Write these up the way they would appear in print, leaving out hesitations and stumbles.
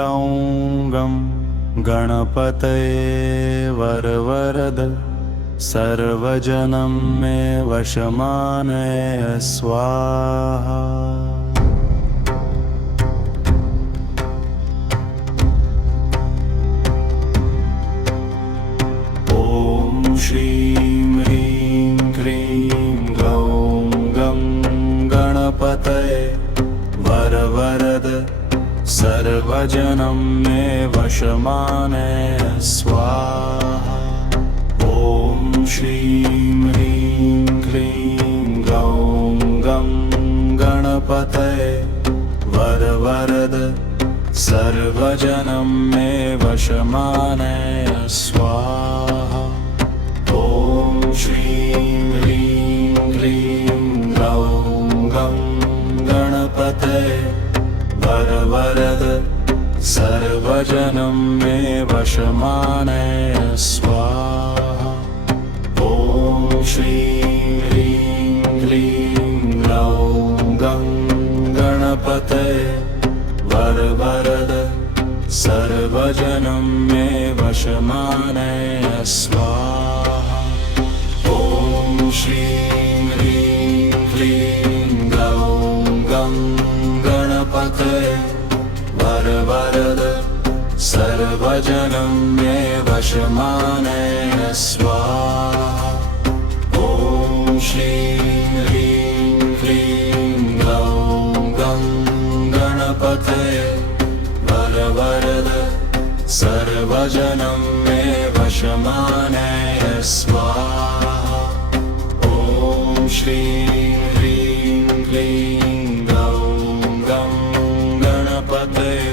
क्लौं गं गणपतये वरवरद सर्वजनं मे वशमानय स्वाहा। ॐ श्रीं ह्रीं क्लीं ग्लौं गं गणपतये वरवरद सर्वजनं मे वशमानय स्वाहा। ॐ श्रीं ह्रीं क्लीं ग्लौं गं गणपतये वरवरद सर्वजनं मे वशमानय स्वाहा। ॐ श्रीं ह्रीं क्लीं ग्लौं गं गणपतये वरवरद सर्वजनं मे वशमानय स्वाहा। ॐ श्रीं ह्रीं क्लीं ग्लौं गं गणपतये वरवरद सर्वजनं मे वशमानय स्वाहा। ॐ श्रीं ह्रीं क्लीं ग्लौं गं गणपतये वरवरद सर्वजनं मे वशमानय स्वाहा। ॐ श्रीं ह्रीं क्लीं ग्लौं गं गणपतये वरवरद सर्वजनं मे वशमानय स्वाहा। ॐ श्रीं ह्रीं क्लीं ग्लौं गं गणपतये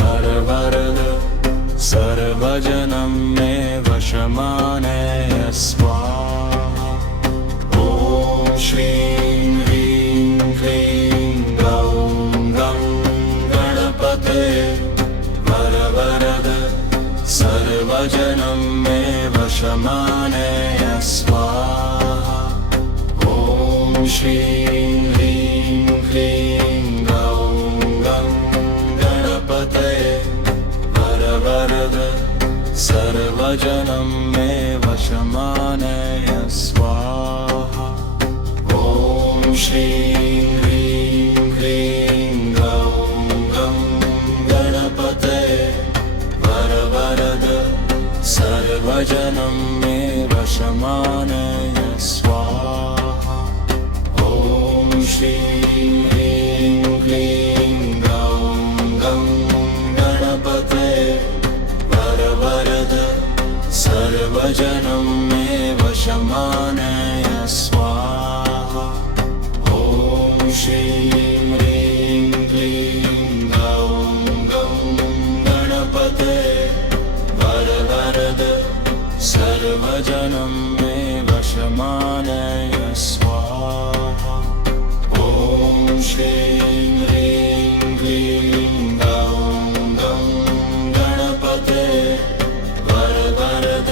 वरवरद सर्वजनं मे वशमानय स्वाहा। ॐ श्रीं ह्रीं क्लीं ग्लौं गं गणपतये वरवरद सर्वजनं मे वशमानय स्वाहा। ॐ श्रीं ह्रीं क्लीं ग्लौं गं गणपतये वरवरद सर्वजनं मे वशमानय स्वाहा। ॐ श्रीं ह्रीं क्लीं ग्लौं गं गणपतये वरवरद सर्वजनं मे वशमानय स्वाहा। ॐ श्रीं ह्रीं क्लीं ग्लौं गं गणपतये वरवरद सर्वजनं मे वशमानय स्वाहा। ॐ श्रीं ह्रीं क्लीं ग्लौं गं गणपतये वरवरद सर्वजनं मे वशमानय स्वाहा। ॐ श्रीं ह्रीं क्लीं ग्लौं गं गणपतये वरवरद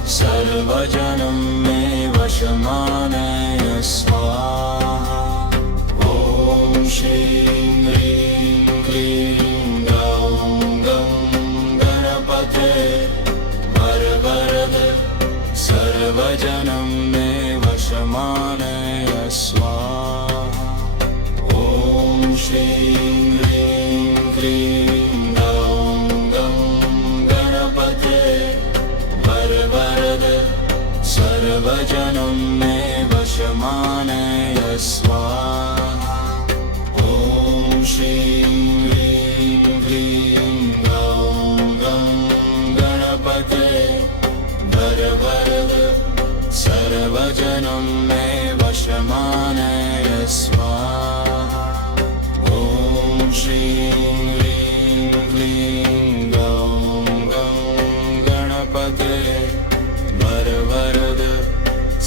सर्वजनं मे वशमानय स्वाहा। ॐ श्रीं ह्रीं क्लीं ग्लौं गं गणपतये वरवरद सर्वजनं मे वशमानय स्वाहा। ॐ श्रीं ह्रीं क्लीं ग्लौं गं गणपतये वरवरद सर्वजनं मे वशमानय स्वाहा। ॐ श्रीं ह्रीं क्लीं ग्लौं गं गणपतये वरवरद सर्वजनं मे वशमानय स्वाहा। ॐ श्रीं ह्रीं क्लीं ग्लौं गं गणपतये वरवरद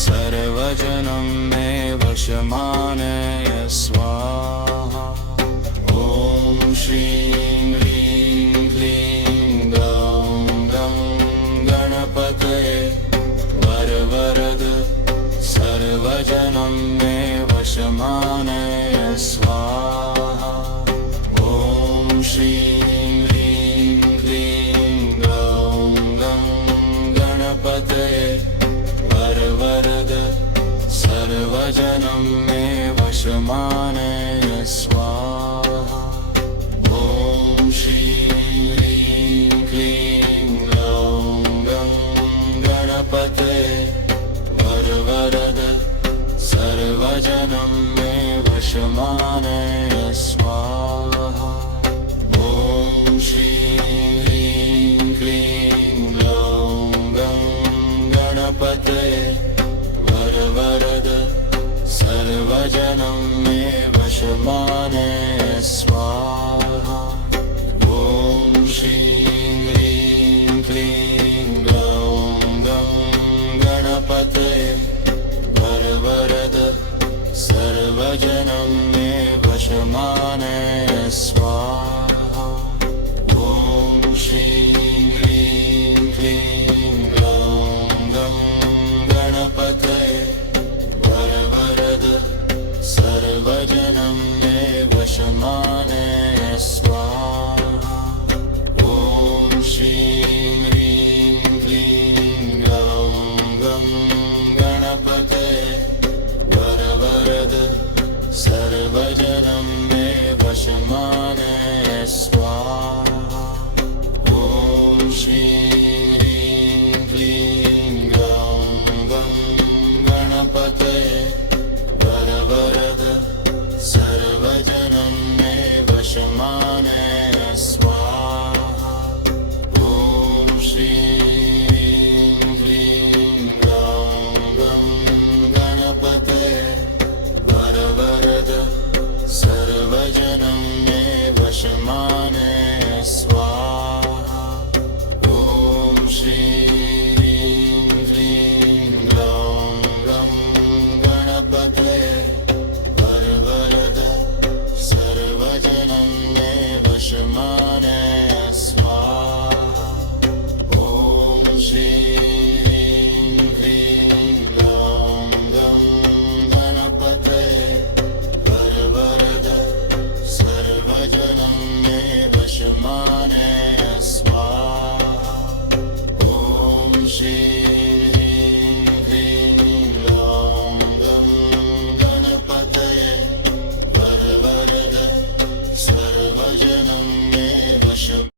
सर्वजनं मे वशमानय स्वाहा। ॐ श्रीं ह्रीं क्लीं ग्लौं गं गणपतये वरवरद सर्वजनं मे वशमानय स्वाहा। ॐ श्रीं गणपतये वरवरद सर्वजनं मे वशमानय स्वाहा ॐ श्रीं ह्रीं क्लीं ग्लौं गं गणपतये वरवरद सर्वजनं मे वशमानय स्वाहा ॐ श्रीं ह्रीं क्लीं ग्लौं गं गणपतये वरवरद सर्वजनं मे वशमानय स्वाहा ॐ श्रीं ह्रीं क्लीं ग्लौं गं गणपतये वरवरद सर्वजनं मे वशमानय स्वाहा ॐ श्रीं ह्रीं क्लीं ग्लौं गं गणपतये वरवरद सर्वजनं मे वशमानय स्वाहा ॐ श्रीं ह्रीं क्लीं ग्लौं गं गणपतये वरवरद सर्वजनं मे वशमानय स्वाहा ॐ श्रीं ह्रीं क्लीं ग्लौं गं गणपतये